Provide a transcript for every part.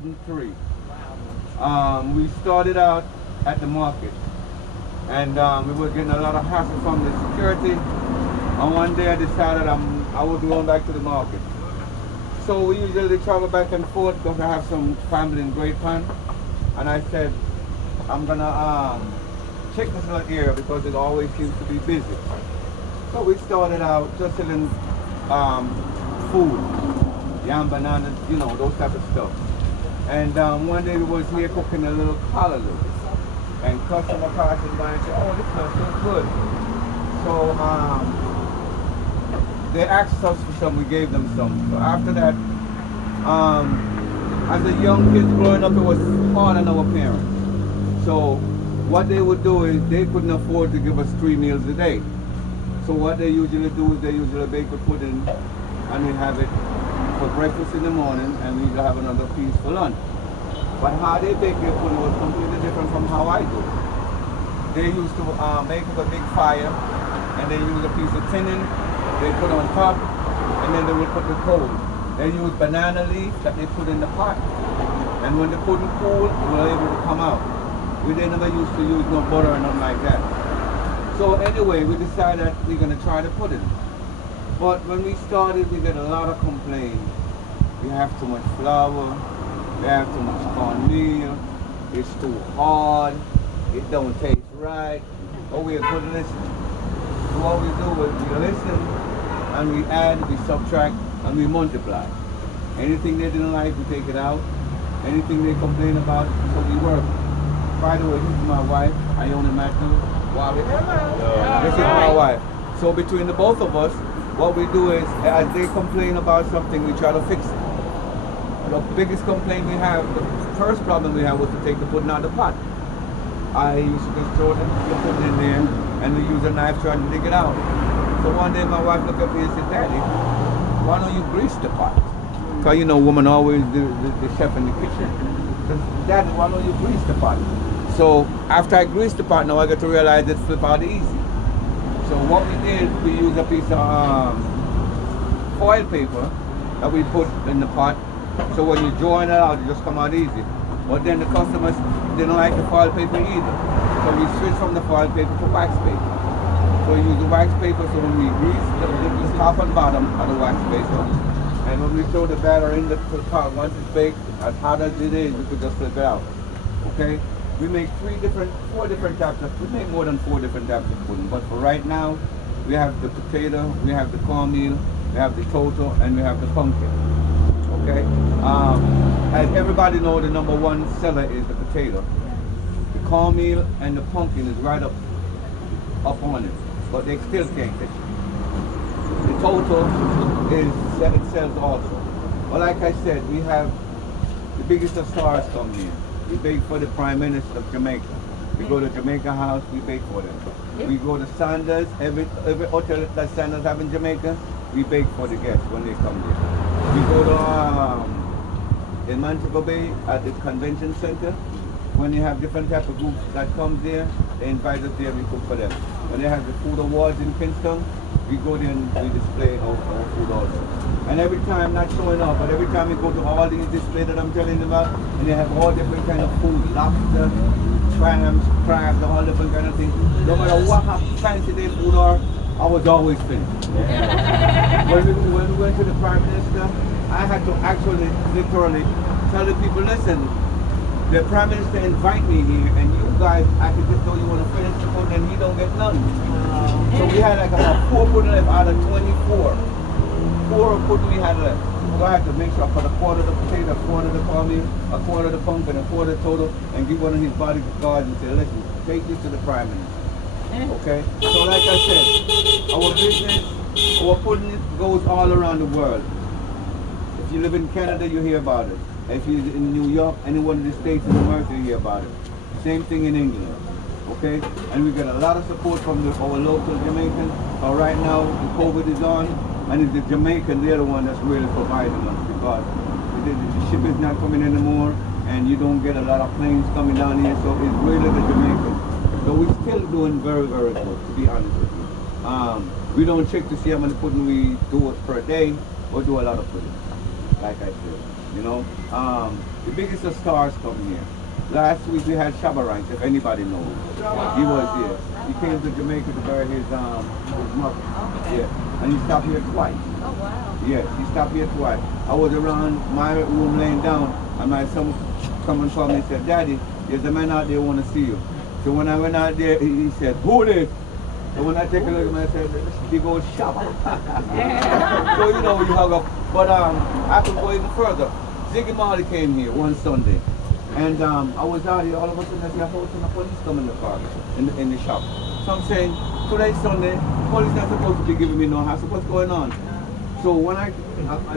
2003. We started out at the market, and we were getting a lot of hassle from the security. And one day I decided I was going back to the market. So we usually travel back and forth because I have some family in Great Pan. And I said, I'm gonna check this little area because it always seems to be busy. So we started out just selling food, yam, bananas, you know, those type of stuff. And one day we was here cooking a little callaloo. And customer passing by and said, oh, this smells so good. So they asked us for some, we gave them some. So after that, as a young kid growing up, it was hard on our parents. So what they would do is they couldn't afford to give us 3 meals a day. So what they usually do is they usually bake a pudding and we have it for breakfast in the morning and we usually have another piece for lunch. But how they bake their pudding was completely different from how I do. They used to make up a big fire and they use a piece of tinning, they put on top, and then they would put the coal. They use banana leaf that they put in the pot. And when the pudding cooled, it was able to come out. We never used to use no butter or nothing like that. So anyway, we decided that we're gonna try the pudding. But when we started, we got a lot of complaints. We have too much flour, we have too much cornmeal, it's too hard, it don't taste right. But we're good listeners. So what we do is we listen and we add, we subtract, and we multiply. Anything they didn't like, we take it out. Anything they complain about, so we work. By the way, this is my wife, Iona Matthews. This is my wife. So between the both of us, what we do is, as they complain about something, we try to fix it. The biggest complaint we have, the first problem we have was to take the pudding out of the pot. I used to just throw the pudding in there and we use a knife trying to dig it out. So one day my wife looked at me and said, Daddy, why don't you grease the pot? Because you know, women always the chef in the kitchen. So, Daddy, why don't you grease the pot? So after I greased the pot, now I got to realize it flip out easy. So what we did, we used a piece of foil paper that we put in the pot. So when you join it out, it just come out easy. But then the customers didn't like the foil paper either. So we switched from the foil paper to wax paper. So we use the wax paper, so when we grease the top and bottom of the wax paper, and when we throw the batter in the pot, once it's baked, as hot as it is, we could just flip it out. Okay? We make 4 different types of, we make more than 4 different types of pudding. But for right now, we have the potato, we have the cornmeal, we have the total, and we have the pumpkin. Okay? As everybody knows, the number 1 seller is the potato. The cornmeal and the pumpkin is right up on it, but they still can't catch it. The total is it sells also. But like I said, we have the biggest of stars come here. We bake for the Prime Minister of Jamaica. We go to Jamaica House, we bake for them. We go to Sanders, every hotel that Sanders have in Jamaica, we bake for the guests when they come here. We go to in Montego Bay at the convention center. When they have different type of groups that come there, they invite us there, we cook for them. When they have the food awards in Kingston, we go there and we display our food also. And every time, not showing up, but every time we go to all these displays that I'm telling you about, and they have all different kind of food, lobster, clams, crabs, all different kind of things. No matter what fancy their food are, I was always finished. When we went to the Prime Minister, I had to actually, literally, tell the people, listen, the Prime Minister invite me here, and you guys, I could just know you want to finish the food, and he don't get none. So we had like about 4 pudding left out of 24. 4 pudding we had left. So I had to make sure I put a quarter of the potato, a quarter of the cornmeal, a quarter of the pumpkin, a quarter of the total, and give one of his bodyguards and say, listen, take this to the Prime Minister. Okay? So like I said, our business, our pudding goes all around the world. If you live in Canada, you hear about it. If you're in New York, any one of the states in America, you hear about it. Same thing in England. Okay? And we get a lot of support from our local Jamaicans. Right now, the COVID is on, and it's the Jamaican, they're the one that's really providing us because the ship is not coming anymore, and you don't get a lot of planes coming down here, so it's really the Jamaicans. So we're still doing very, very good, to be honest with you. We don't check to see how many pudding we do per day, or do a lot of pudding, like I said, you know. The biggest of stars come here. Last week we had Shabba Ranks, if anybody knows. He was here. He came to Jamaica to bury his mother. Yeah. And he stopped here twice. Oh, wow. Yes, he stopped here twice. I was around my room laying down, and my son come and saw me and said, Daddy, there's a man out there who want to see you. So when I went out there, he said, who is? So when I take a look at him, I said, he goes, Shabba. So you know, you hug up. But I could go even further. Ziggy Marley came here one Sunday. And I was out here, all of a sudden I see a house and the police come in the car, in the shop. So I'm saying, today's Sunday, police not supposed to be giving me no hassle. What's going on? So when a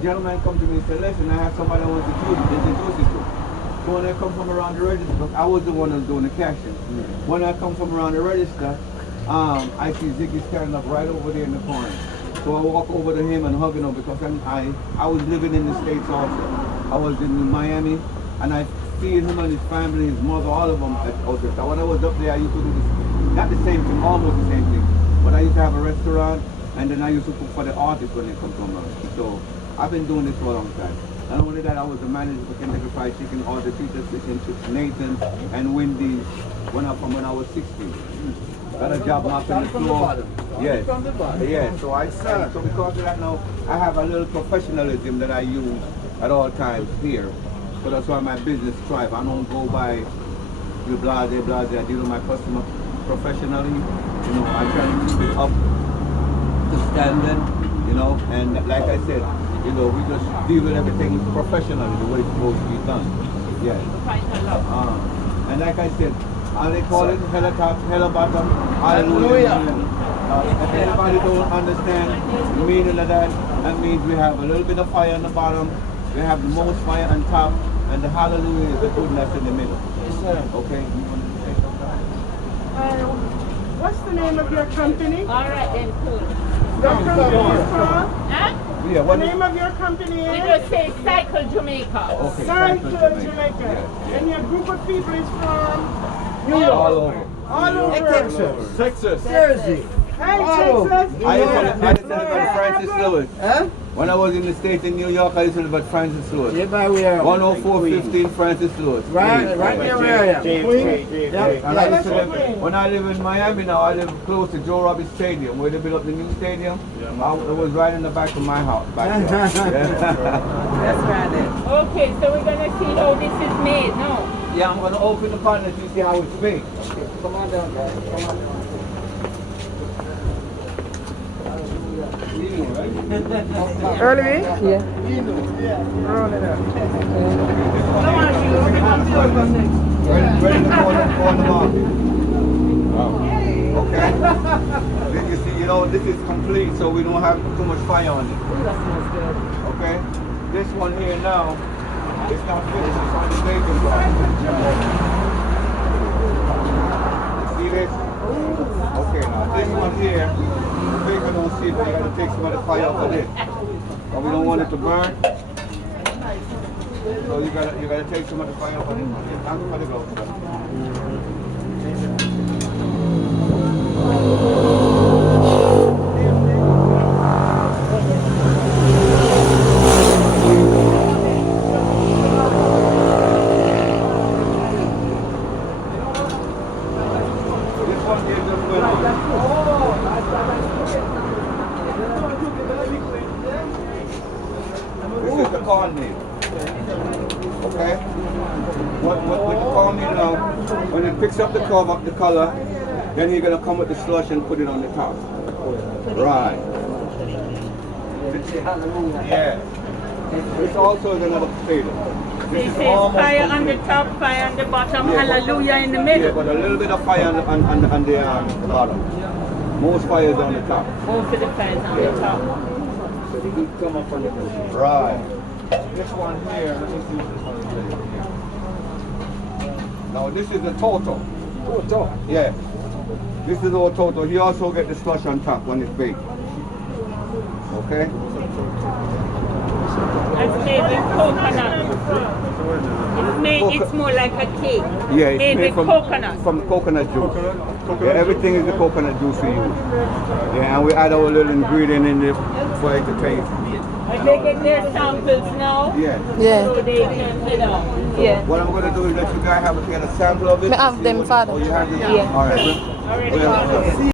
gentleman come to me and said, listen, I have somebody I want to introduce you to. So when I come from around the register, because I was the one that was doing the cashing. When I come from around the register, I see Ziggy standing up right over there in the corner. So I walk over to him and hugging him because I was living in the States also. I was in Miami and I see him and his family, his mother, all of them out there. So when I was up there, I used to do this, not the same thing, almost the same thing. But I used to have a restaurant and then I used to cook for the artists when they come to America. So I've been doing this for a long time. Not only that, I was the manager for Kentucky Fried Chicken, all the Peter Fish and Chips, Nathan and Wendy's when I was 16. Got a job mopping the floor. Yes. Yes. So so because of that now, I have a little professionalism that I use at all times here. So that's why my business thrives. I don't go by the blase. I deal with my customer professionally. You know, I try to keep it up to standard. You know, and like I said, you know, we just deal with everything professionally, the way it's supposed to be done. Yeah. And like I said, they call it hella top, hella bottom, hallelujah. If anybody don't understand the meaning of that, that means we have a little bit of fire on the bottom, we have the most fire on top, and the hallelujah is the goodness in the middle. Yes, sir. Okay? You want to say something? What's the name of your company? All right, then, cool. Your company is called? Huh? Yeah, The name of your company We is? just say Cycle Jamaica. Okay. Cycle Jamaica. Jamaica. Yeah. And your group of people is from? New York. All over. All over. Texas. Jersey. Hey, Texas. I used to live at Francis Lewis. Huh? When I was in the States in New York, I used to live at Francis Lewis. Yeah, but we are 10415 Francis Lewis. right near where I am. And I used to live, when I live in Miami now, I live close to Joe Robbins Stadium, where they built up the new stadium. I was right in the back of my house. Back there. That's right there. Okay, so we're going to see how this is made, no? Yeah, I'm going to open the bonnet to see how it's made. Come on down, guys. Come on down. Early? Yeah. Roll it up. Ready to go on the market. Okay. You see, you know, this is complete, so we don't have too much fire on it. Okay. This one here now, it's not finished. It's on the bacon block. See this? Okay, now this one here, the bacon don't see it, but you gotta take some of the fire off of it. But we don't want it to burn. So you gotta take some of the fire off of it. Time for the gloves. This one here just went on. This is the cornmeal. Okay? What the cornmeal now, when it picks up the color, then you're gonna come with the slush and put it on the top. Right. Yeah. This also is another potato. They say fire on the top, fire on the bottom, hallelujah in the Yeah, middle. but a little bit of fire on the bottom. Most fire is on the top. Most of the fires on the top. Come up on the right. This one here, let me see what this one is here. Now this is the total. Toto. Yeah. This is our total. You also get the slush on top when it's baked. Okay? That's made with coconut. It's more like a cake. Yeah, it's made with coconut. From coconut juice. Yeah, everything is the coconut juice we use. Yeah, and we add our little ingredient in there for it to taste. But they get their samples now, Yeah. Yeah. so they can, you know. Yeah. What I'm gonna do is let you guys have a sample of it. Me have them, father. Oh, you have them? Yeah. All right. Already Well, ordered.